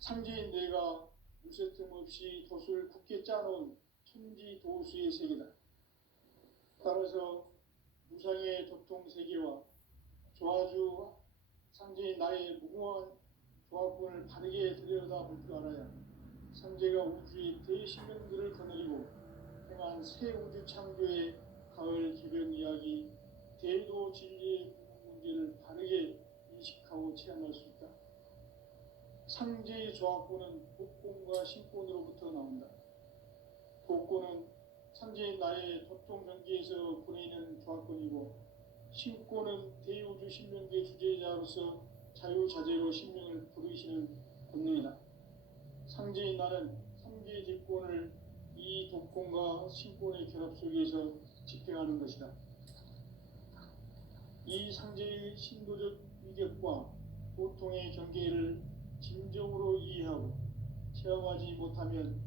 상제인 내가 무쇠 틈 없이 돛을 굳게 짜놓은 천지 도수의 세계다. 따라서 무상의 도통 세계와 조화주 상제인 나의 무궁한 조합군을 바르게 들여다볼 줄 알아야 상제가 우주의 대신명들을 거느리고 행한 새 우주 창조의 가을 기변 이야기, 대도 진리의 문제를 바르게 인식하고 체험할 수 있다. 상제의 조합군은 복권과 신권으로부터 나온다. 복권은 상제인 나의 도통 경계에서 보내는 조합권이고, 신권은 대우주 신명계 주제자로서 자유자재로 신명을 부르시는 권능이다. 상제인 나는 상계 집권을 이 독권과 신권의 결합 속에서 집행하는 것이다. 이 상제의 신도적 위격과 보통의 경계를 진정으로 이해하고 체험하지 못하면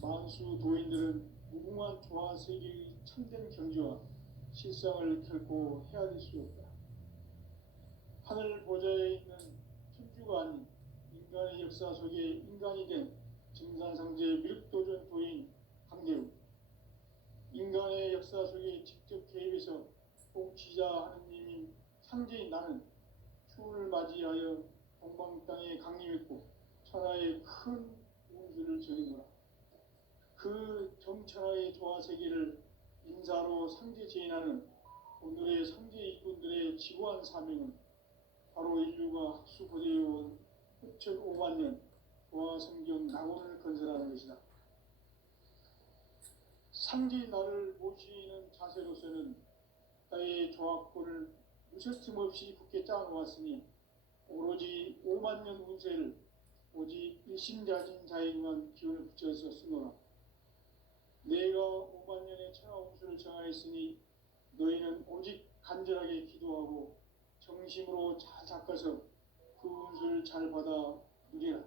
만수 도인들은 무궁한 조화 세계의 참된 경지와 실상을 결코 헤아릴 수 없다. 하늘 보좌에 있는 천주가 아닌 인간의 역사 속에 인간이 된 증산상제 미륵도전 도인 강대우, 인간의 역사 속에 직접 개입해서 통치자 하느님인 상제인 나는 추운을 맞이하여 동방 땅에 강림했고 천하의 큰 운수를 정해노라. 그 정천하의 조화 세계를 인사로 상제 제인하는 오늘의 상제 일꾼들의 지구한 사명은 바로 인류가 학수 고대해온 흑천 5만 년 조화 성경 낙원을 건설하는 것이다. 상제인 나를 모시는 자세로서는 나의 조합권을 무쇠틈 없이 굳게 짜놓았으니 오로지 5만 년 운세를 오직 일심자진 자에게만 기운을 붙여서 쓰노라. 내가 5만 년의 천하 운수를 정하였으니 너희는 오직 간절하게 기도하고 정심으로 잘 닦아서 그 운수를 잘 받아 누리라.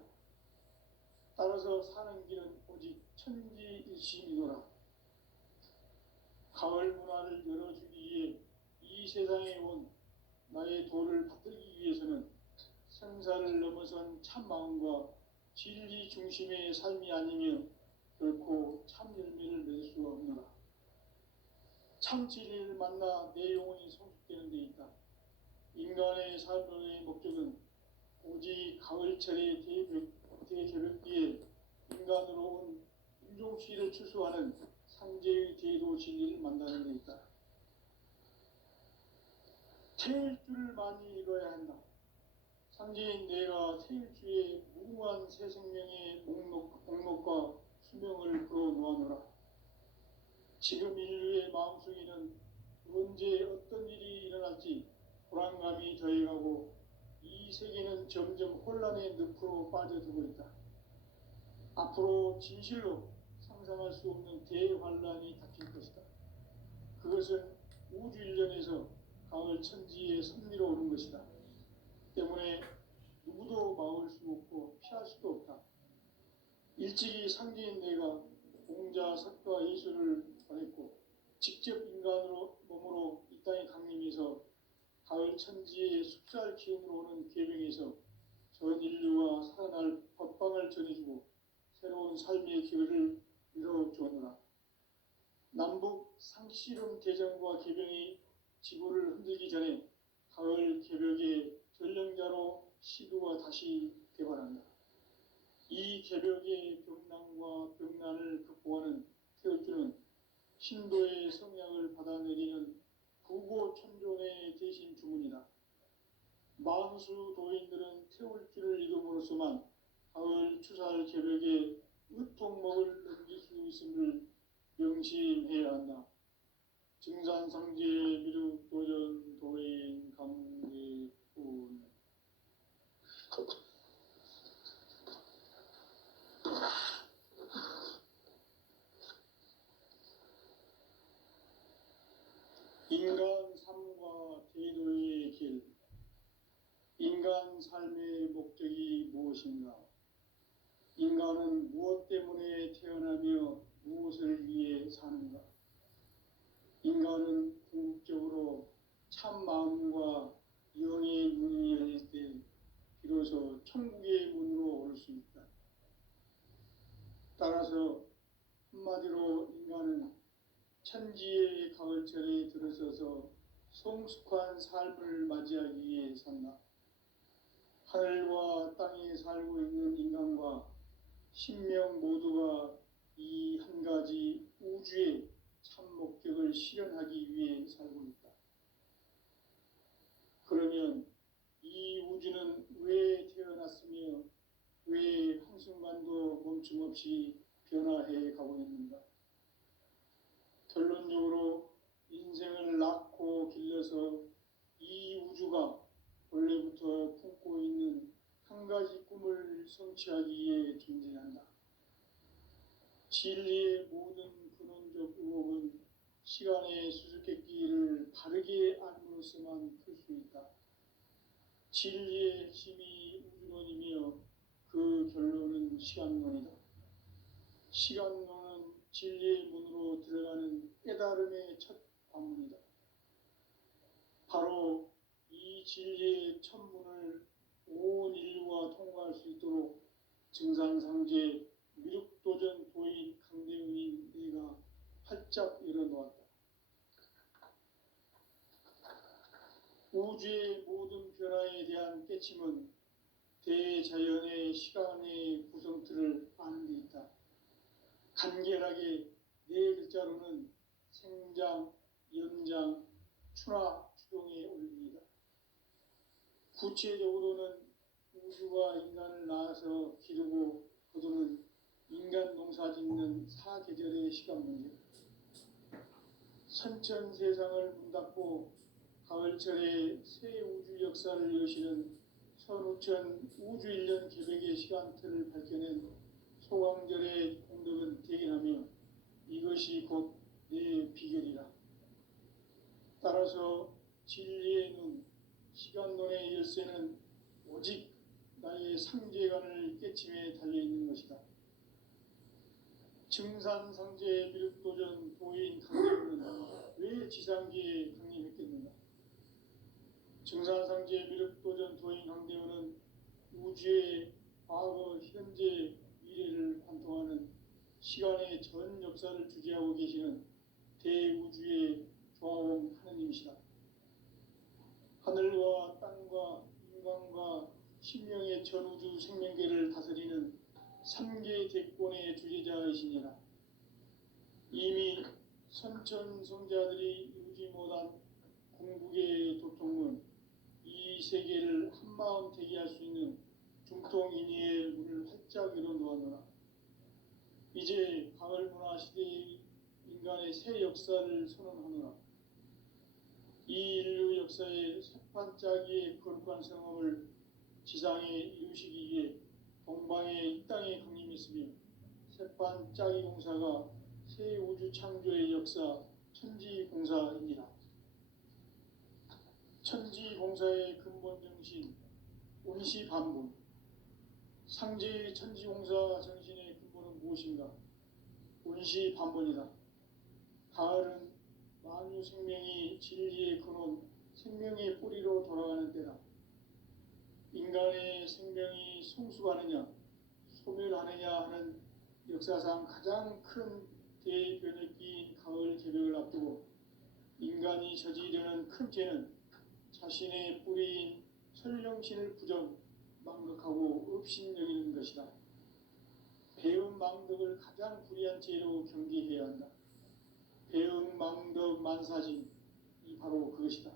따라서 사는 길은 오직 천지일심이노라. 가을 문화를 열어주기 위해 이 세상에 온 나의 도를 받들기 위해서는 생사를 넘어선 참 마음과 진리 중심의 삶이 아니면 결코 참 열매를 맺을 수가 없노라. 참 진리를 만나 내 영혼이 성숙되는 데 있다. 인간의 삶의 목적은 오직 가을철의 대개벽기에 인간으로 온 인종시를 추수하는 상제의 대도 진리를 만나는 데 있다. 태일주를 많이 읽어야 한다. 상제인 내가 태일주의 무궁한 새 생명의 목록과 수명을 끌어놓아노라. 지금 인류의 마음속에는 언제 어떤 일이 일어날지 불안감이 더해가고 이 세계는 점점 혼란의 늪으로 빠져들고 있다. 앞으로 진실로 상상할 수 없는 대환란이 닥칠 것이다. 그것은 우주 일련에서 가을 천지에 섭리로 오는 것이다. 때문에 누구도 막을 수 없고 피할 수도 없다. 일찍이 상제인 내가 공자, 석가, 예수를 보냈고 직접 인간으로 몸으로 이 땅에 강림해서 가을 천지의 숫살 기운으로 오는 계명에서 전 인류가 살아날 법방을 전해주고 새로운 삶의 길을 이뤄주었노라. 남북 상씨름 대전과 개병이 지구를 흔들기 전에 가을 개벽의 전령자로 시도가 다시 개발한다. 이 개벽의 병난과 병난을 극복하는 태울주는 신도의 성약을 받아내리는 부고천존의 대신 주문이다. 만수 도인들은 태울주를 읽음으로써만 가을 추살 개벽의 의통목을 넘길 수 있음을 명심해야 한다. 증산상제 미륵도전 도인 강대훈. 인간 삶과 대도의 길. 인간 삶의 목적이 무엇인가? 인간은 무엇 때문에 태어나며 무엇을 위해 사는가? 인간은 궁극적으로 참 마음과 영의 문이 열릴 때 비로소 천국의 문으로 올 수 있다. 천지의 가을철에 들어서서 성숙한 삶을 맞이하기 위해 산다. 하늘과 땅에 살고 있는 인간과 신명 모두가 이 한 가지 우주의 참 목적을 실현하기 위해 살고 있다. 그러면 이 우주는 왜 태어났으며 왜 한순간도 멈춤 없이 변화해 가고 있는가? 결론적으로 인생을 낳고 길러서 이 우주가 원래부터 품고 있는 한 가지 꿈을 성취하기 위해 존재한다. 진리의 모든 근원적 의혹은 시간의 수수께끼를 바르게 알므로서만 풀 수 있다. 진리의 핵심이 우주론이며 그 결론은 시간론이다. 시간론은 진리의 문으로 들어가는 깨달음의 첫 관문이다. 바로 이 진리의 첫 문을 온 인류가 통과할 수 있도록 증산상제 미륵도전 도인 강대의 내가 활짝 열어놓았다. 우주의 모든 변화에 대한 깨침은 대자연의 시간의 구성틀을 아는 데 있다. 간결하게 네 글자로는 생장, 연장, 추나 추동의 원리이다. 구체적으로는 우주가 인간을 낳아서 기르고 거두는 인간 농사 짓는 사계절의 시간 문제. 선천 세상을 문닫고 가을철에 새 우주 역사를 여시는 선우천 우주 1년 계획의 시간틀을 밝혀낸 소광절의 공덕은 대견하며 이것이 곧 내 비결이라. 따라서 진리의 눈, 시간론의 열쇠는 오직 나의 상제관을 깨침에 달려있는 것이다. 증산상제 미륵도전 도인 강림은 왜 지상기에 강림했겠는가? 증산상제 미륵도전 도인 강림은 우주의 과거, 현재, 미래를 관통하는 시간의 전 역사를 주재하고 계시는 대우주의 조화원 하느님이시다. 하늘과 땅과 인간과 신명의 전우주 생명계를 다스리는 3개 대권의 주재자이시니라. 이미 선천성자들이 이루지 못한 궁극의 도통은 이 세계를 한마음 되게 할 수 있는 중통인의의 문을 활짝 열어놓았노라. 이제 가을문화 시대의 인간의 새 역사를 선언하노라. 이 인류 역사의 새판짜기의 거룩한 성험을 지상에 이루시기 위해 동방의 이 땅에 강림했으며 새판짜기 공사가 새 우주 창조의 역사 천지공사이니라. 천지공사의 근본 정신 온시반분. 상제의 천지공사 정신의 근본은 무엇인가? 온시반분이다. 가을은 만유 생명이 진리의 근원, 생명의 뿌리로 돌아가는 때다. 인간의 생명이 성숙하느냐, 소멸하느냐 하는 역사상 가장 큰 대변혁기인 가을 개벽을 앞두고 인간이 저지르는 큰 죄는 자신의 뿌리인 설령신을 부정, 망각하고 업신여기는 것이다. 배운 망덕을 가장 불의한 죄로 경계해야 한다. 배운 망덕 만사진이 바로 그것이다.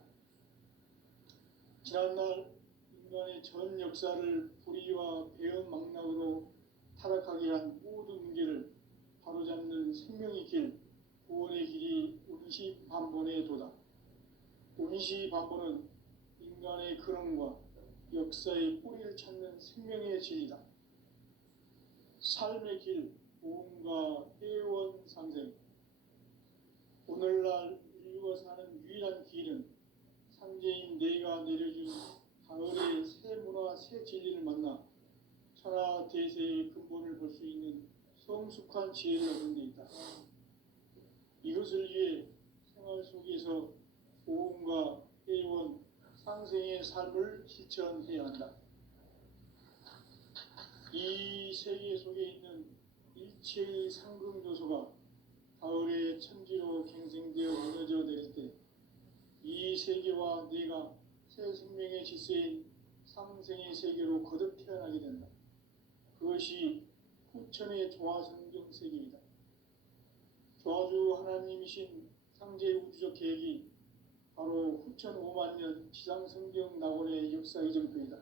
지난날 인간의 전 역사를 불의와 배운 망락으로 타락하게 한 모든 문제를 바로잡는 생명의 길, 구원의 길이 온시반본의 도다. 온시반본은 인간의 근원과 역사의 뿌리를 찾는 생명의 진리다. 삶의 길, 보험과 회원 상생. 오늘날 인류가 사는 유일한 길은 상제인 내가 내려준 가을의 새 문화, 새 진리를 만나 천하 대세의 근본을 볼 수 있는 성숙한 지혜를 얻는 데 있다. 이것을 위해 생활 속에서 보험과 회원, 상생의 삶을 실천해야 한다. 이 세계 속에 있는 일체의 상금 요소가 가을의 천지로 갱생되어 무너져 내릴 때 이 세계와 내가 새 생명의 질서인 상생의 세계로 거듭 태어나게 된다. 그것이 후천의 조화성경 세계이다. 조화주 하나님이신 상제 우주적 계획이 바로 후천 5만 년 지상성경 낙원의 역사 이정표이다.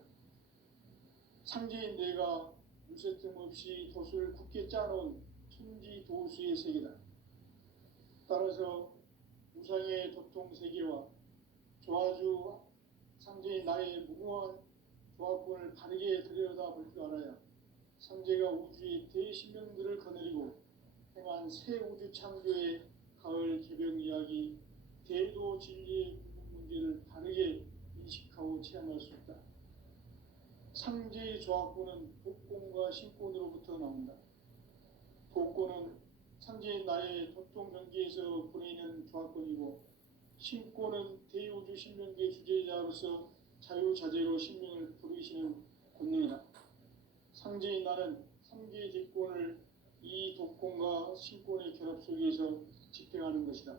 상제인 내가 무쇠틈 없이 돛을 굳게 짜놓은 천지 도수의 세계다. 따라서 우상의 도통 세계와 조화주 상제인 나의 무궁한 조화권을 바르게 들여다볼 줄 알아야 상제가 우주의 대신명들을 거느리고 행한 새 우주 창조의 가을 개벽 이야기, 대도 진리의 궁극 문제를 바르게 인식하고 체험할 수 있다. 상제의 조화권은 복권과 신권으로부터 나온다. 복권은 상제의 나의 도통 경계에서 보내는 조화권이고, 신권은 대우주 신명계 주제자로서 자유자재로 신명을 부르시는 권능이다. 상제의 나는 상제의 대권을 이 독권과 신권의 결합 속에서 집행하는 것이다.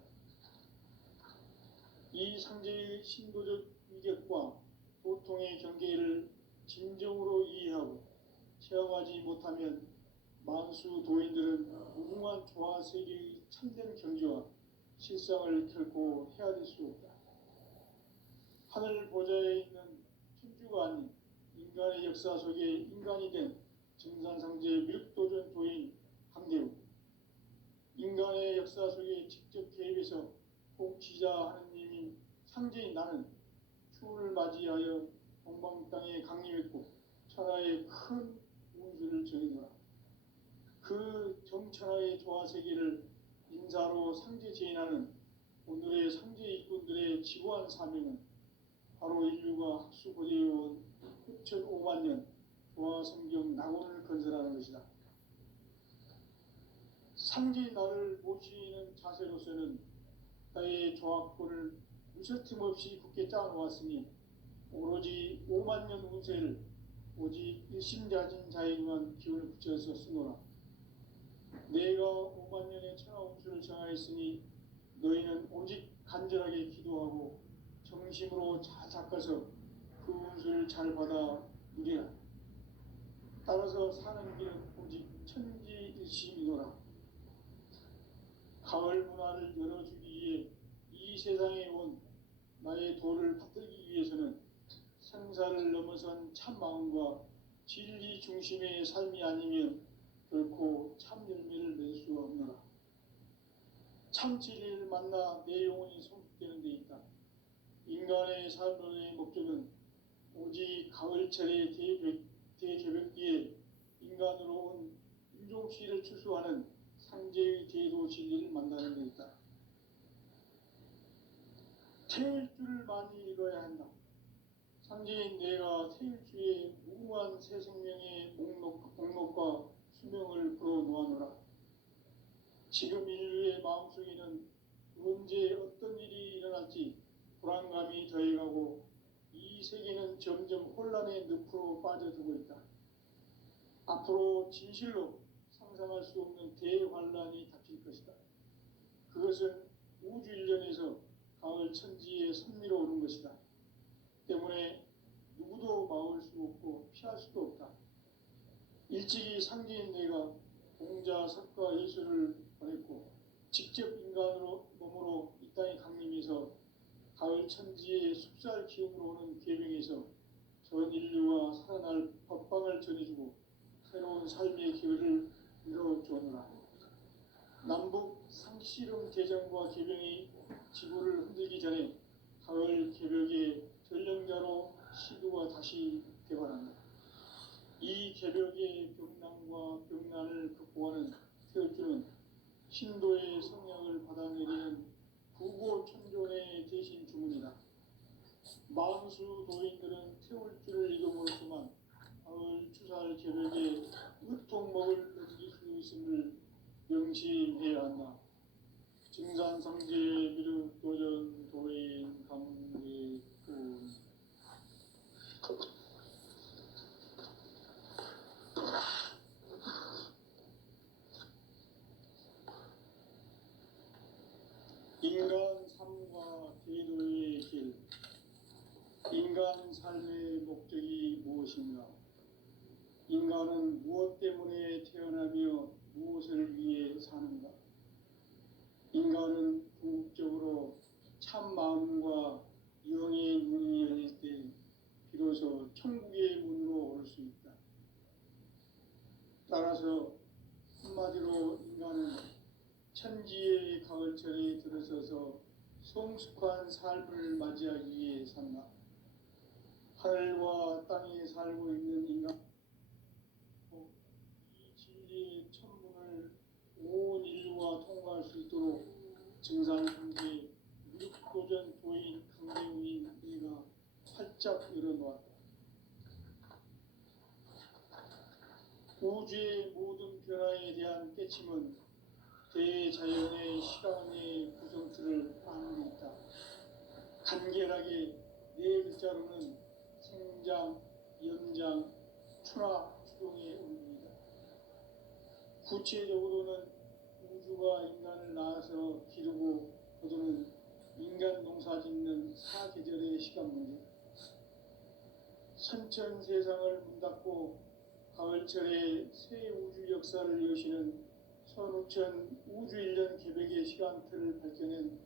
이 상제의 신도적 위격과 도통의 경계를 진정으로 이해하고 체험하지 못하면 만수 도인들은 무궁한 조화 세계의 참된 경지와 실상을 결코 헤아릴 수 없다. 하늘 보좌에 있는 천주가 아닌 인간의 역사 속에 인간이 된 증산상제의 미륵도전 도인 강대우, 인간의 역사 속에 직접 개입해서 복지자 하느님인 상제인 나는 추운을 맞이하여 동방 땅에 강림했고 천하의 큰 운수를 정해노라. 그 정천하의 조화세계를 인사로 상제 제인하는 오늘의 상제 일꾼들의 지고한 사명은 바로 인류가 학수고대해온 6,5만 년 조화성경 낙원을 건설하는 것이다. 상제의 나를 모시는 자세로서는 나의 조화권을 무쇠틈 없이 굳게 짜놓았으니 오로지 5만 년 운세를 오직 일심자진 자에게만 기운을 붙여서 쓰노라. 내가 5만 년의 천하 운수를 정하였으니 너희는 오직 간절하게 기도하고 정심으로 잘 닦아서 그 운수를 잘 받아 누리라. 따라서 사는 길은 오직 천지일심이노라. 가을 문화를 열어주기 위해 이 세상에 온 나의 도를 받들기 위해서는 생사를 넘어선 참 마음과 진리 중심의 삶이 아니면 결코 참 열매를 낼 수 없노라. 참 진리를 만나 내 영혼이 성숙되는 데 있다. 인간의 삶의 목적은 오직 가을철의 대개벽기에 인간으로 온 인종시를 추수하는 상제의 대도 진리를 만나는 데 있다. 태일주를 많이 읽어야 한다. 상제인 내가 태일주의 무궁한 새 생명의 목록과 수명을 풀어놓아노라. 지금 인류의 마음속에는 언제 어떤 일이 일어날지 불안감이 더해가고 이 세계는 점점 혼란의 늪으로 빠져들고 있다. 앞으로 진실로 상상할 수 없는 대환란이 닥칠 것이다. 그것은 우주 일련에서 가을 천지에 선미로 오는 것이다. 때문에 누구도 막을 수 없고 피할 수도 없다. 일찍이 상제인 내가 공자, 석가, 예수를 보냈고 직접 인간으로 몸으로 이 땅에 강림해서 가을 천지의 숲살 기운으로 오는 계명에서 전 인류가 살아날 법방을 전해주고 새로운 삶의 기회를 이뤄주오노라. 남북 상씨름 대전과 개병이 지구를 흔들기 전에 가을 개벽의 전령자로 시도가 다시 개발한다. 이 개벽의 병난과 병난을 극복하는 태울주는 신도의 성령을 받아내리는 구고천존의 대신 주문이다. 만수 도인들은 태울주를 이름으로서만 가을 추살 개벽에 으통먹을 넘길 수 있음을 명심해야 한다. 증산상제 미륵도전 도인 강대군. 인간 삶과 대도의 길. 인간 삶의 목적이 무엇인가? 인간은 무엇 때문에 태어나며 무엇을 위해 사는가? 인간은 궁극적으로 참 마음과 영의 문이 열릴 때 비로소 천국의 문으로 올 수 있다. 따라서 한마디로 인간은 천지의 가을철에 들어서서 성숙한 삶을 맞이하기 위해 산다. 하늘과 땅에 살고 있는 인간, 이 진리의 천문을 온 인류가 통과할 수 있도록 증산상계 무력도전 도인 강대우인 이가 활짝 열어놓았다. 우주의 모든 변화에 대한 깨침은 대자연의 시간의 구성틀을 아는 데 있다. 간결하게 네 글자로는 생장, 연장, 추나 추동의 원리이다. 구체적으로는 우주가 인간을 낳아서 기르고 거두는 인간 농사 짓는 사계절의 시간 문제. 선천 세상을 문 닫고 가을철에 새 우주 역사를 여시는 선우천 우주 1년 개백의 시간틀을 밝혀낸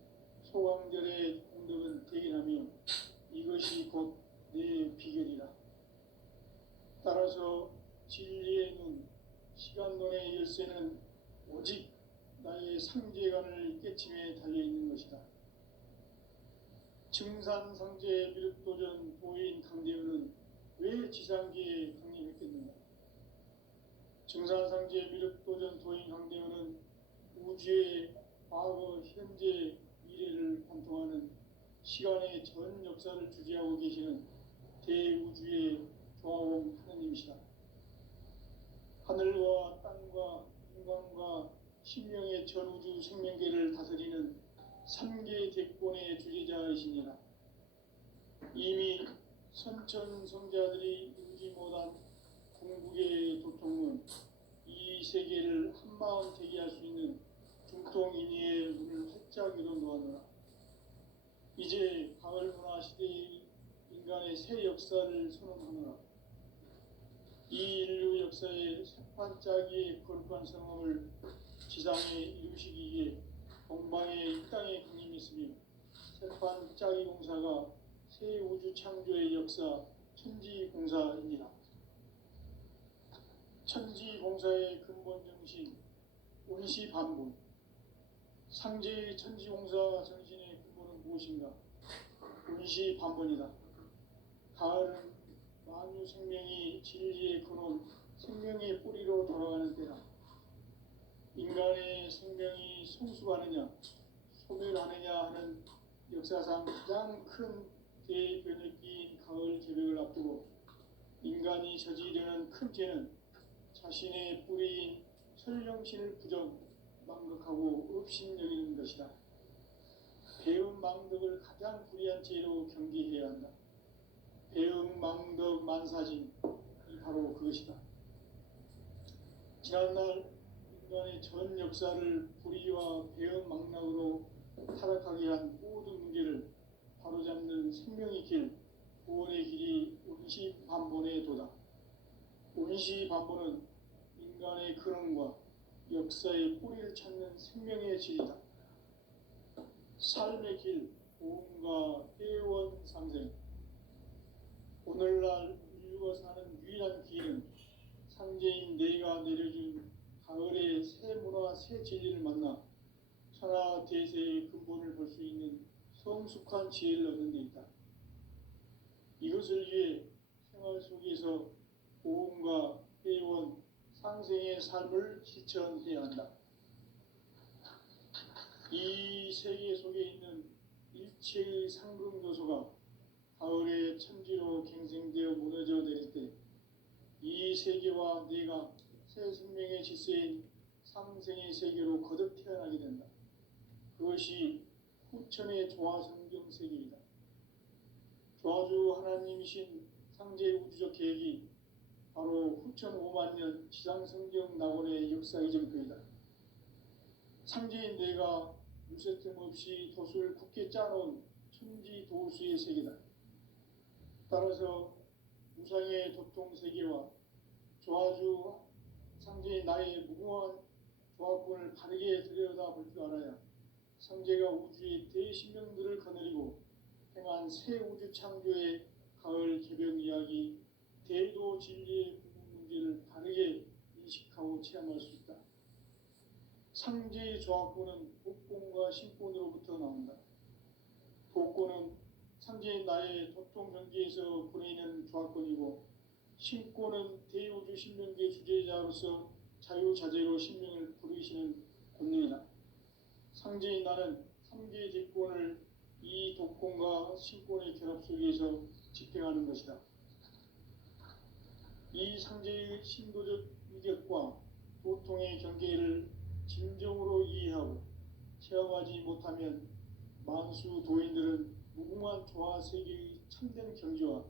소강절의 공덕은 대견하며 이것이 곧 내 비결이라. 따라서 진리의 눈, 시간론의 열쇠는 오직 나의 상제관을 깨침에 달려있는 것이다. 증산상제 미륵도전 도인 강대우는 왜 지상계에 강림했겠는가? 증산상제 미륵도전 도인 강대우는 우주의 과거, 현재, 미래를 관통하는 시간의 전 역사를 주재하고 계시는 대우주의 조화원 하느님이시다. 하늘과 땅과 인간과 신명의 전우주 생명계를 다스리는 3계 대권의 주재자이시니라. 이미 선천성자들이 이루지 못한 궁극의 도통은 이 세계를 한마음 되게 할 수 있는 중통인의의 문을 활짝 열어놓았노라. 이제 가을 문화 시대의 인간의 새 역사를 선언하노라. 이 인류 역사의 새판짜기의 거룩한 성함을 지상에 이루시기 위해 동방의 이 땅에 강림했으며 새판짜기 공사가 새 우주 창조의 역사 천지공사이니라. 천지공사의 근본 정신 온시반본. 상제의 천지공사 정신의 근본은 무엇인가? 온시반본이다. 가을은 만유 생명이 진리의 근원, 생명의 뿌리로 돌아가는 때다. 인간의 생명이 성숙하느냐, 소멸하느냐 하는 역사상 가장 큰 대변혁기인 가을 개벽을 앞두고 인간이 저지르는 큰 죄는 자신의 뿌리인 설령신을 부정, 망극하고 업신여기는 것이다. 배움 망덕을 가장 불의한 죄로 경계해야 한다. 배움 망덕 만사진, 이 바로 그것이다. 지난날 인간의 전 역사를 불의와 배움 망락으로 타락하게 한 모든 문제를 바로잡는 생명의 길, 구원의 길이 온시반본의 도다. 온시반본은 인간의 근원과 역사의 뿌리를 찾는 생명의 질이다. 삶의 길, 보험과 회원 상생. 오늘날 인류가 사는 유일한 기회는 상제인 내가 내려준 가을의 새 문화, 새 진리를 만나 천하 대세의 근본을 볼 수 있는 성숙한 지혜를 얻는 데 있다. 이것을 위해 생활 속에서 보험과 회원, 상생의 삶을 실천해야 한다. 이 세계 속에 있는 일체의 상급 요소가 가을의 천지로 갱생되어 무너져 내릴 때 이 세계와 내가 새 생명의 질서인 상생의 세계로 거듭 태어나게 된다. 그것이 후천의 조화성경 세계이다. 조화주 하나님이신 상제 우주적 계획이 바로 후천 5만 년 지상성경 낙원의 역사 이전표이다. 상제인 내가 무쇠틈 없이 돛을 굳게 짜놓은 천지도수의 세계다. 따라서 무상의 도통 세계와 조화주 상제의 나의 무궁한 조합권을 바르게 들여다볼 줄 알아야 상제가 우주의 대신명들을 거느리고 행한 새 우주 창조의 가을 개벽 이야기, 대도 진리의 문제를 바르게 인식하고 체험할 수 있다. 상제의 조합권은 복권과 신권으로부터 나온다. 복권은 상제의 나의 도통 경계에서 보내는 조합권이고, 신권은 대우주 신명계 주제자로서 자유자재로 신명을 부르시는 권능이다. 상제의 나는 3개의 대권을 이 독권과 신권의 결합 속에서 집행하는 것이다. 이 상제의 신도적 위격과 도통의 경계를 진정으로 이해하고 체험하지 못하면 만수 도인들은 무궁한 조화 세계의 참된 경지와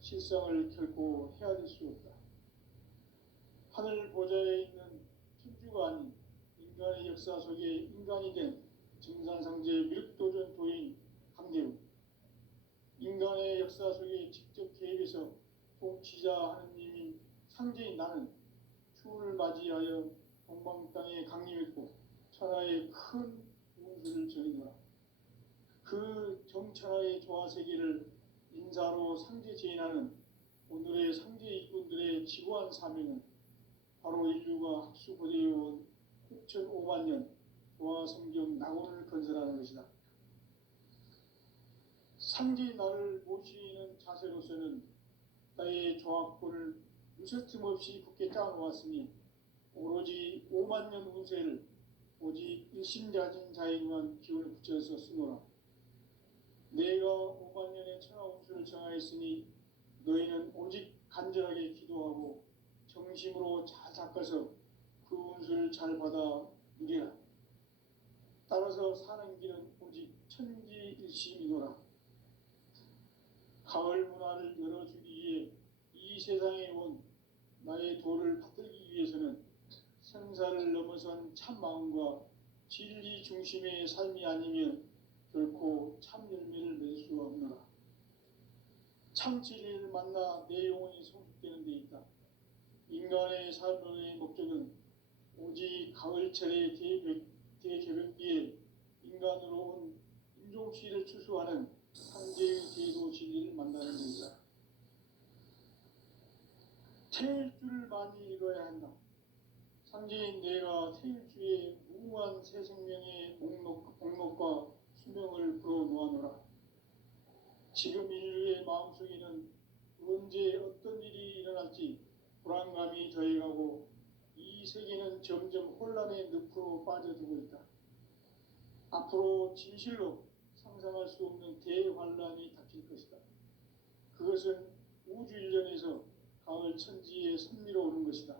실상을 결코 헤아릴 수 없다. 하늘 보좌에 있는 천주가 아닌 인간의 역사 속에 인간이 된 증산상제 밀도전 도인 강대우, 인간의 역사 속에 직접 개입해서 통치자 하느님인 상제인 나는 추운을 맞이하여 동방 땅에 강림했고 천하의 큰 운수를 전이노라. 그 정천하의 조화 세계를 인사로 상제 제인하는 오늘의 상제 일꾼들의 지구한 사명은 바로 인류가 학수고대해온 6,500만 년 조화 성경 낙원을 건설하는 것이다. 상제인 나를 모시는 자세로서는 나의 조합권을 무쇠틈 없이 굳게 짜놓았으니 오로지 5만 년 운세를 오직 일심자진 자에게만 기운을 붙여서 쓰노라. 내가 5만 년의 천하 운수를 정하였으니 너희는 오직 간절하게 기도하고 정심으로 잘 닦아서 그 운수를 잘 받아 누리라. 따라서 사는 길은 오직 천지일심이노라. 가을 문화를 열어주기 위해 이 세상에 온 나의 도를 받들기 위해서는 생사를 넘어선 참 마음과 진리 중심의 삶이 아니면 결코 참 열매를 맺을 수 없노라. 참 진리를 만나 내 영혼이 성숙되는 데 있다. 인간의 삶의 목적은 오직 가을철의 대개벽기에 인간으로 온 인종시를 추수하는 상제의 대도 진리를 만나는 것이다. 태일주를 많이 읽어야 한다. 상제인 내가 태일주의 무궁한 새 생명의 목록과 수명을 불어놓아노라. 지금 인류의 마음속에는 언제 어떤 일이 일어날지 불안감이 더해가고 이 세계는 점점 혼란의 늪으로 빠져들고 있다. 앞으로 진실로 상상할 수 없는 대환란이 닥칠 것이다. 그것은 우주 일련에서 가을 천지에 선미로 오는 것이다.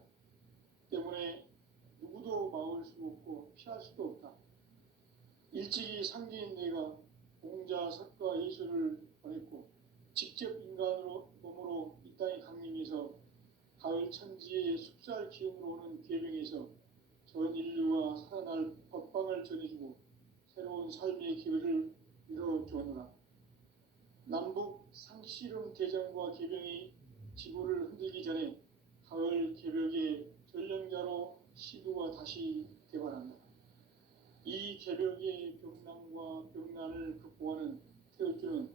때문에 누구도 막을 수 없고 피할 수도 없다. 일찍이 상제인 내가 공자, 석가, 예수를 보냈고 직접 인간으로 몸으로 이 땅에 강림해서 가을 천지의 숲살 기운으로 오는 계명에서 전 인류와 살아날 법방을 전해주고 새로운 삶의 기회를 이뤄주노라. 남북 상씨름 대전과 계병이 지구를 흔들기 전에 가을 개벽의 전령자로 시두가 다시 개발한다. 이 개벽의 병난과 병난을 극복하는 태울주는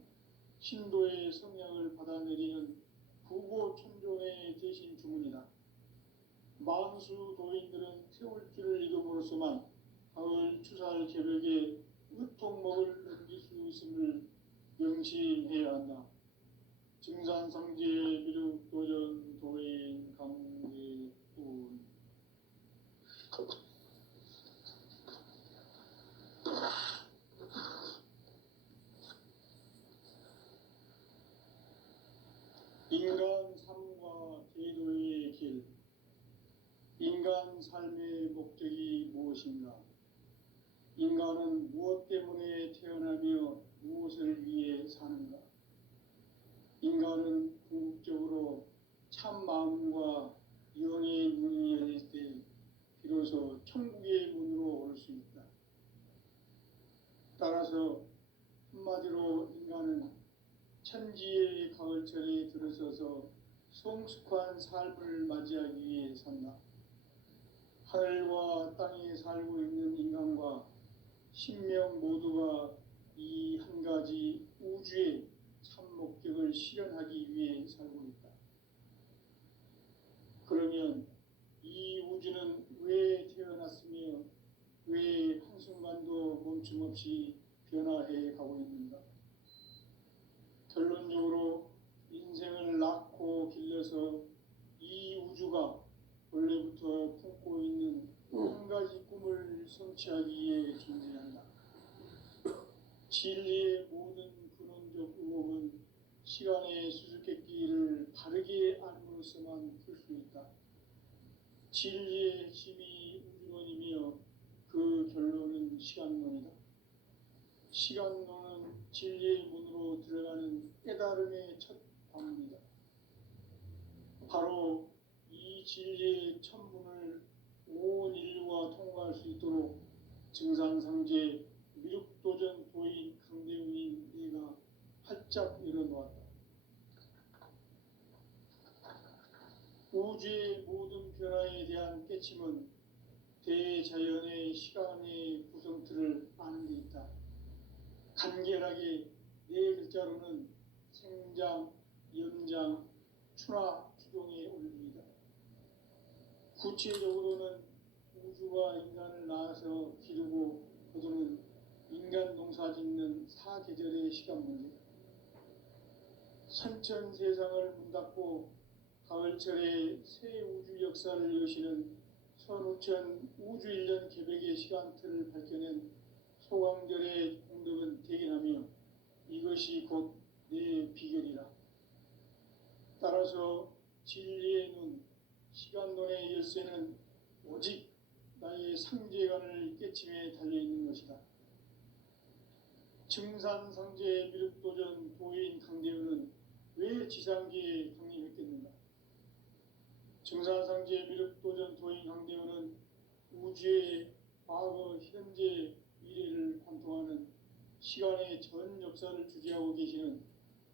신도의 성량을 받아내리는 구고천종의 대신 주문이다. 만수 도인들은 태울주를 이름으로서만 가을 추살 개벽에 의통목을 넘길 수 있음을 명심해야 한다. 증산상제 미륵도전 도인 강대훈. 인간 삶과 제도의 길. 인간 삶의 목적이 무엇인가? 인간은 무엇 때문에 태어나며 무엇을 위해 사는가? 인간은 궁극적으로 참 마음과 영의 문이 열릴 때 비로소 천국의 문으로 올 수 있다. 성숙한 삶을 맞이하기 위해 산다. 하늘과 땅에 살고 있는 인간과 신명 모두가 이 한 가지 우주의 참 목적을 실현하기 위해 살고 있다. 그러면 이 우주는 왜 태어났으며 왜 한순간도 멈춤 없이 변화해 가고 있는가? 결론적으로 인생을 낳고 길러서 이 우주가 원래부터 품고 있는 한 가지 꿈을 성취하기 위해 존재한다. 진리의 모든 근원적 의혹은 시간의 수수께끼를 바르게 알므로써만 풀 수 있다. 진리의 핵심이 우주론이며 그 결론은 시간론이다. 시간론은 진리의 문으로 들어가는 깨달음의 첫 방문이다. 바로 이 진리의 천문을 온 인류가 통과할 수 있도록 증산상제 미륵도전 도인 강대웅인 내가 활짝 열어놓았다. 우주의 모든 변화에 대한 깨침은 대자연의 시간의 구성틀을 아는 데 있다. 간결하게 네 글자로는 생장, 연장, 추나 추동의 원리이다. 구체적으로는 우주가 인간을 낳아서 기르고 거두는 인간 농사 짓는 사계절의 시간 문제, 선천 세상을 문 닫고 가을철에 새 우주 역사를 여시는 선우천 우주 1년 개백의 시간틀을 밝혀낸 소강절의 공덕은 대견하며 이것이 곧 내 비결이라. 따라서 진리의 눈, 시간론의 열쇠는 오직 나의 상제관을 깨침에 달려있는 것이다. 증산상제 미륵도전 도인 강대훈은 왜 지상계에 강림했겠는가? 증산상제 미륵도전 도인 강대훈은 우주의 과거, 현재, 미래를 관통하는 시간의 전 역사를 주재하고 계시는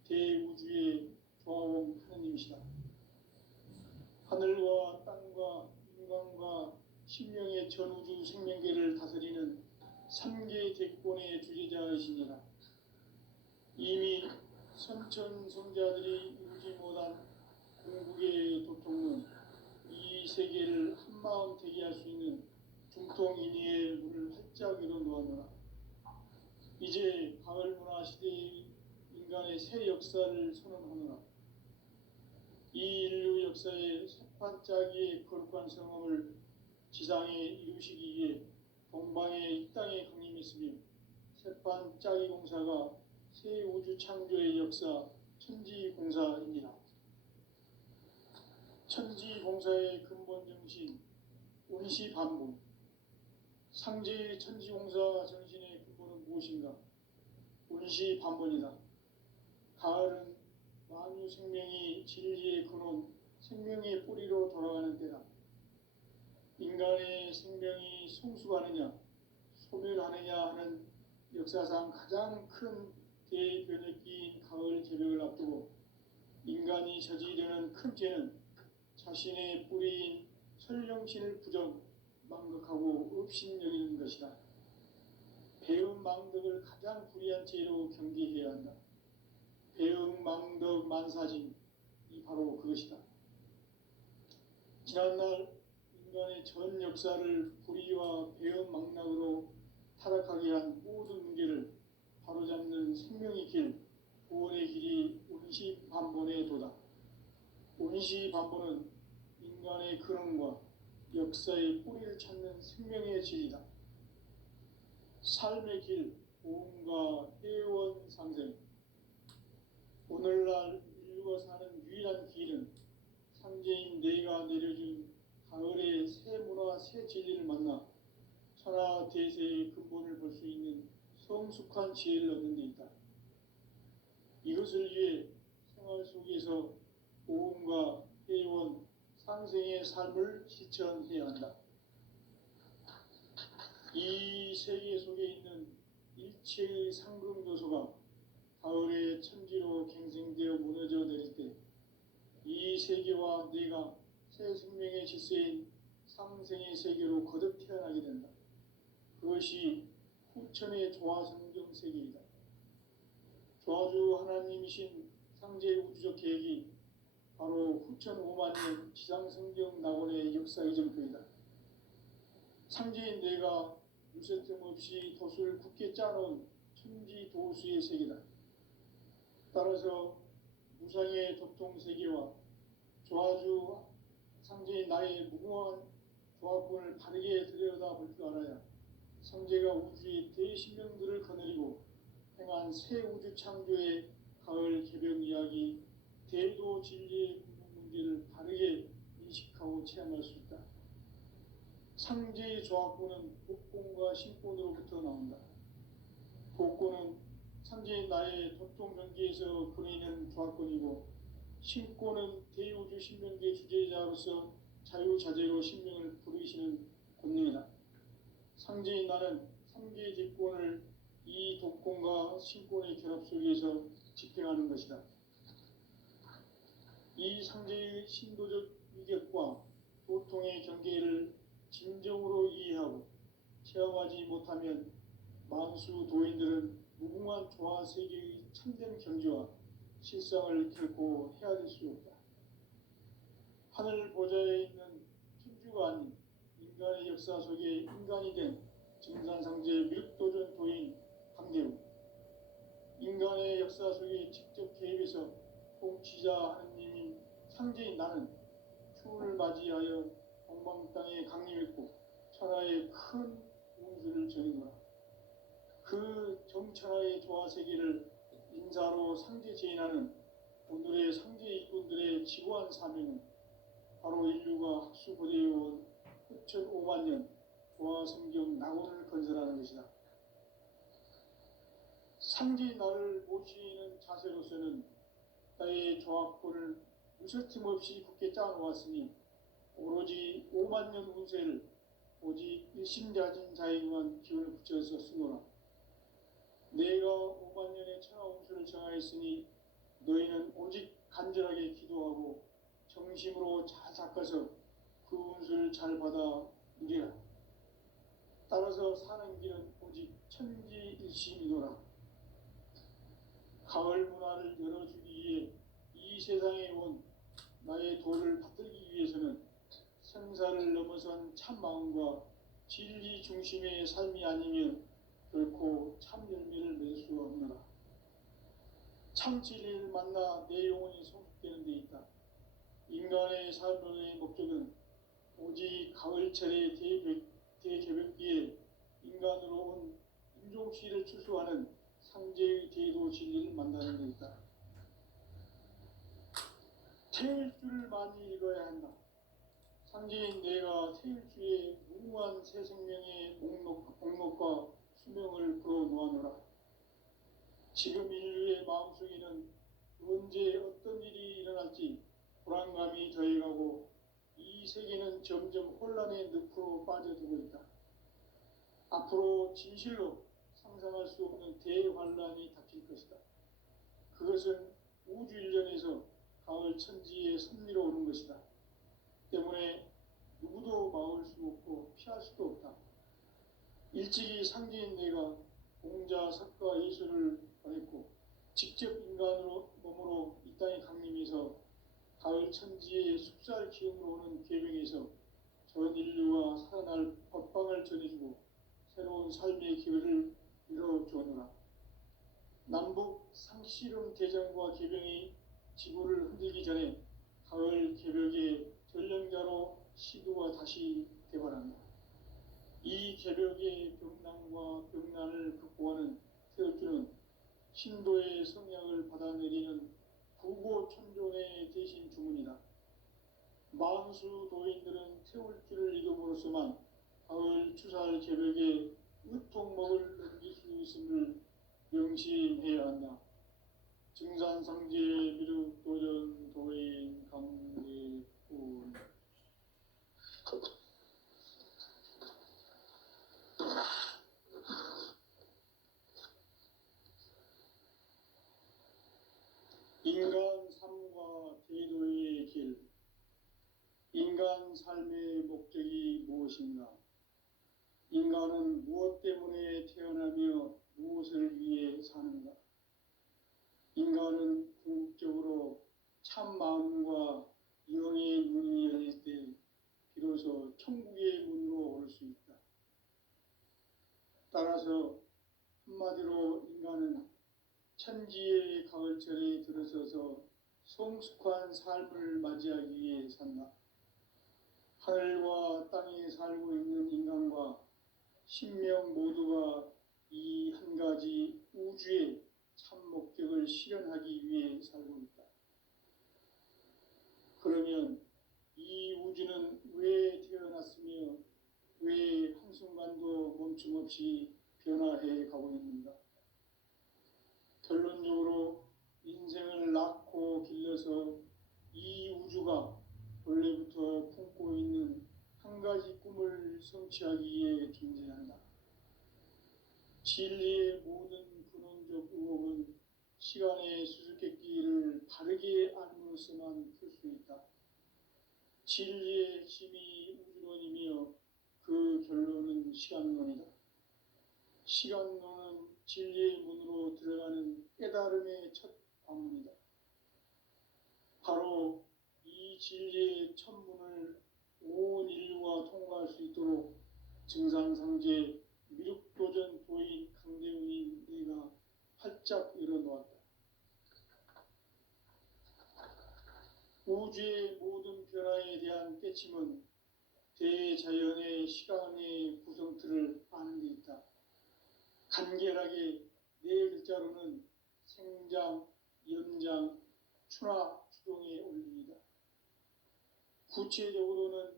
대우주의 조화원 하느님이시다. 하늘과 땅과 인간과 신명의 전우주 생명계를 다스리는 3개 대권의 주재자이시니라. 이미 선천성자들이 이루지 못한 궁극의 도통은 이 세계를 한마음 되게 할 수 있는 중통인의의 문을 활짝 열어놓았노라. 이제 가을 문화 시대의 인간의 새 역사를 선언하노라. 이 인류 역사의 새판짜기의 거룩한 성함을 지상에 이루시기 위해 동방의 이 땅에 강림했으며 새판짜기 공사가 새 우주 창조의 역사 천지공사입니다. 천지공사의 근본 정신 운시반복. 상제의 천지공사 정신의 근본은 무엇인가? 운시반복이다. 가을은 만유 생명이 진리의 근원, 생명의 뿌리로 돌아가는 때다. 인간의 생명이 성숙하느냐, 소멸하느냐 하는 역사상 가장 큰 대변혁기인 가을 개벽을 앞두고 인간이 저지르는 큰 죄는 자신의 뿌리인 설령신을 부정, 망극하고 업신여기는 것이다. 배음 망덕을 가장 불의한 죄로 경계해야 한다. 배음 망덕 만사진, 이 바로 그것이다. 지난날 인간의 전 역사를 불의와 배음 망락으로 타락하게 한 모든 문제를 바로잡는 생명의 길, 구원의 길이 운시반본의 도다. 운시반본은 인간의 근원과 역사의 뿌리를 찾는 생명의 질이다. 삶의 길, 보험과 회원 상생. 오늘날 인류가 사는 유일한 길은 상제인 내가 내려준 가을의 새 문화, 새 진리를 만나 천하 대세의 근본을 볼 수 있는 성숙한 지혜를 얻는 데 있다. 이것을 위해 생활 속에서 보험과 회원, 상생의 삶을 실천해야 한다. 이 세계 속에 있는 일체의 상금 요소가 가을의 천지로 갱생되어 무너져 내릴 때 이 세계와 내가 새 생명의 질서인 상생의 세계로 거듭 태어나게 된다. 그것이 후천의 조화성경 세계이다. 조화주 하나님이신 상제의 우주적 계획이 바로 후천 5만 년 지상성경 낙원의 역사의 전표이다. 상제인 내가 유세점 없이 돛을 굳게 짜놓은 천지 도수의 세계다. 따라서 무상의 도통 세계와 조화주 상제인 나의 무궁한 조합권을 바르게 들여다볼 줄 알아야 상제가 우주의 대신명들을 거느리고 행한 새 우주 창조의 가을 개벽 이야기, 대도 진리의 문제를 바르게 인식하고 체험할 수 있다. 상제의 조합권은 복권과 신권으로부터 나온다. 복권은 상제인 나의 도통 경계에서 그리는 조합권이고, 신권은 대우주 신명계 주제자로서 자유자재로 신명을 부르시는 권능이다. 상제인 나는 상계의 뒷권을 이 독권과 신권의 결합 속에서 집행하는 것이다. 이 상제의 신도적 위격과 도통의 경계를 진정으로 이해하고 체험하지 못하면 만수 도인들은 무궁한 조화 세계의 참된 경지와 실상을 결코 헤아릴 수 없다. 하늘 보좌에 있는 천주가 아닌 인간의 역사 속에 인간이 된 증산상제 밀도전 도인 강대우, 인간의 역사 속에 직접 개입해서 통치자 하느님인 상제인 나는 추운을 맞이하여 동방 땅에 강림했고 천하의 큰 운수를 전이노라. 그 정천하의 조화 세계를 인사로 상제 제인하는 오늘의 상제 일꾼들의 지고한 사명은 바로 인류가 학수고대해온 후천 5만 년 조화 성경 낙원을 건설하는 것이다. 상제인 나를 모시는 자세로서는 나의 조합권을 무설틈 없이 굳게 짜놓았으니 오로지 5만 년 운세를 오직 일심자진 자에게만 기운을 붙여서 쓰노라. 내가 5만 년의 천하 운수를 정하였으니 너희는 오직 간절하게 기도하고 정심으로 잘 닦아서 그 운수를 잘 받아 누리라. 따라서 사는 길은 오직 천지일심이노라. 가을 문화를 열어주기 위해 이 세상에 온 나의 도를 받들기 위해서는 생사를 넘어선 참 마음과 진리 중심의 삶이 아니면 결코 참 열매를 맺을 수 없노라. 참 진리를 만나 내 영혼이 성숙되는 데 있다. 인간의 삶의 목적은 오직 가을철의 대개벽기에 인간으로 온 인종시를 추수하는 상제의 대도 진리를 만나는 데 있다. 태일주를 많이 읽어야 한다. 상제인 내가 태일주의 무궁한 새 생명의 목록과 수명을 풀어놓아노라. 지금 인류의 마음속에는 언제 어떤 일이 일어날지 불안감이 더해가고 이 세계는 점점 혼란의 늪으로 빠져들고 있다. 앞으로 진실로 상상할 수 없는 대환란이 닥칠 것이다. 그것은 우주 일련에서 가을 천지의 섭리로 오는 것이다. 때문에 누구도 막을 수 없고 피할 수도 없다. 일찍이 상제인 내가 공자, 석가, 예수를 보냈고 직접 인간으로 몸으로 이 땅에 강림해서 가을 천지의 숙살 기운으로 오는 계명에서 전 인류가 살아날 법방을 전해주고 새로운 삶의 기회를 이뤄주노라. 남북 상씨름 대전과 계병이 지구를 흔들기 전에 가을 개벽의 전령자로 시도가 다시 개발한다. 이 개벽의 병난과 병난을 극복하는 태울주는 신도의 성약을 받아내리는 구고천존의 대신 주문이다. 만수 도인들은 태울주를 이름으로서만 가을 추살 개벽의 의통목을 넘길 수 있음을 명심해야 한다. 증산상제 미륵도전 도인 강대군. 인간 삶과 제도의 삶의 목적이 무엇인가? 인간은 무엇 때문에 태어나며 무엇을 위해 사는가? 인간은 궁극적으로 참 마음과 영의 문이 열릴 때 비로소 천국의 문으로 올 수 있다. 따라서 한마디로 인간은 천지의 가을철에 들어서서 성숙한 삶을 맞이하기 위해 산다. 하늘과 땅에 살고 있는 인간과 신명 모두가 이 한 가지 우주의 참 목적을 실현하기 위해 살고 있다. 그러면 이 우주는 왜 태어났으며 왜 한순간도 멈춤 없이 변화해 가고 있는가? 결론적으로 인생을 낳고 길러서 이 우주가 원래부터 품고 있는 한 가지 꿈을 성취하기 위해 존재한다. 진리의 모든 근원적 의혹은 시간의 수수께끼를 바르게 알므로서만 풀 수 있다. 진리의 핵심이 우주론이며 그 결론은 시간론이다. 시간론은 진리의 문으로 들어가는 깨달음의 첫 관문이다. 바로 이 진리의 첫 문을 온 인류가 통과할 수 있도록 증산상제 미륵도전 도인 강대웅인 내가 활짝 열어놓았다. 우주의 모든 변화에 대한 깨침은 대자연의 시간의 구성틀을 아는 데 있다. 간결하게 네 글자로는 생장, 연장, 추나 추동의 원리이다. 구체적으로는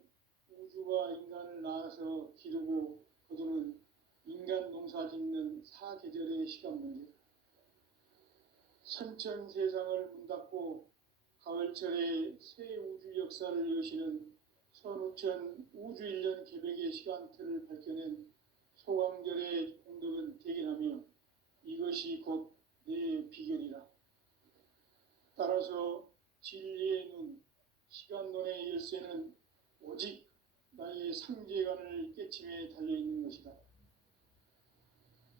우주가 인간을 낳아서 기르고 거두는 인간 농사 짓는 사계절의 시간 문제다. 선천 세상을 문 닫고 가을철에 새 우주 역사를 여시는 선우천 우주 1년 계백의 시간틀을 밝혀낸 소강절의 공덕은 대견하며 이것이 곧 내 비결이라. 따라서 진리의 눈, 시간론의 열쇠는 오직 나의 상제관을 깨침에 달려있는 것이다.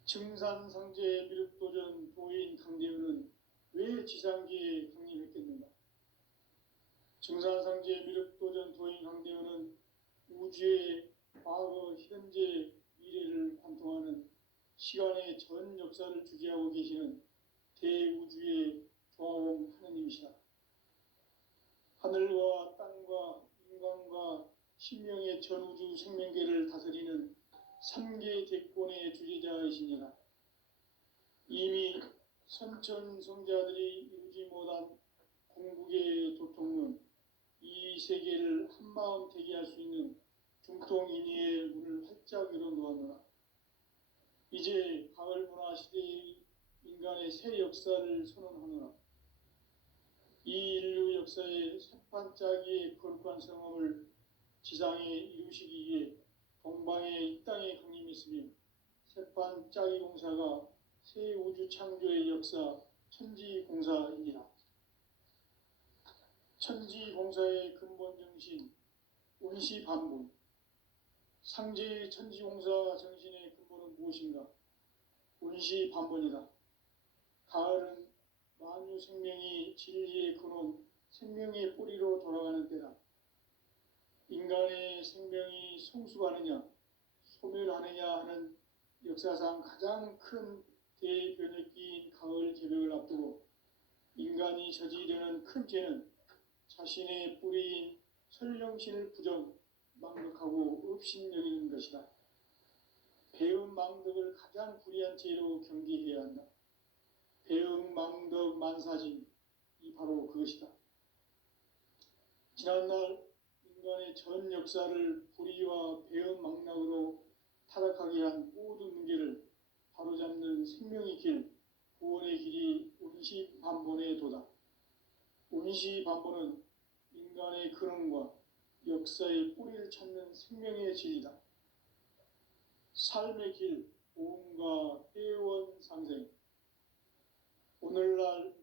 증산상제 미륵도전 도인 강대우는 왜 지상기에 강림했겠는가? 증산상제 미륵도전 도인 강대우는 우주의 과거, 현재, 미래를 관통하는 시간의 전 역사를 주재하고 계시는 대우주의 조화원 하느님이시다. 하늘과 땅과 인간과 신명의 전우주 생명계를 다스리는 3개 대권의 주재자이시니라. 이미 선천성자들이 이루지 못한 궁극의 도통론, 이 세계를 한마음 되게 할 수 있는 중통인의의 문을 활짝 열어놓았노라. 이제 가을 문화 시대의 인간의 새 역사를 선언하노라. 이 인류 역사의 새판짜기의 거룩한 성업을 지상에 이루시기 위해 동방의 이 땅에 강림했으며 새판짜기 공사가 새 우주 창조의 역사 천지공사이니라. 천지공사의 근본 정신 운시반본. 상제의 천지공사 정신의 근본은 무엇인가? 운시반본이다. 가을은 만유 생명이 진리의 근원, 생명의 뿌리로 돌아가는 때다. 인간의 생명이 성숙하느냐, 소멸하느냐 하는 역사상 가장 큰 대변혁기인 가을 개벽을 앞두고 인간이 저지르는 큰 죄는 자신의 뿌리인 설령신을 부정, 망덕하고 업신여기는 것이다. 배음 망덕을 가장 불의한 죄로 경계해야 한다. 배음 망덕 만사진, 이 바로 그것이다. 지난날 인간의 전 역사를 불의와 배음 망락으로 타락하게 한 모든 문제를 바로잡는 생명의 길, 구원의 길이 운시반본의 도다. 운시반본은 인간의 근원과 역사의 뿌리를 찾는 생명의 진리다. 삶의 길, 보험과 회원 상생. 오늘날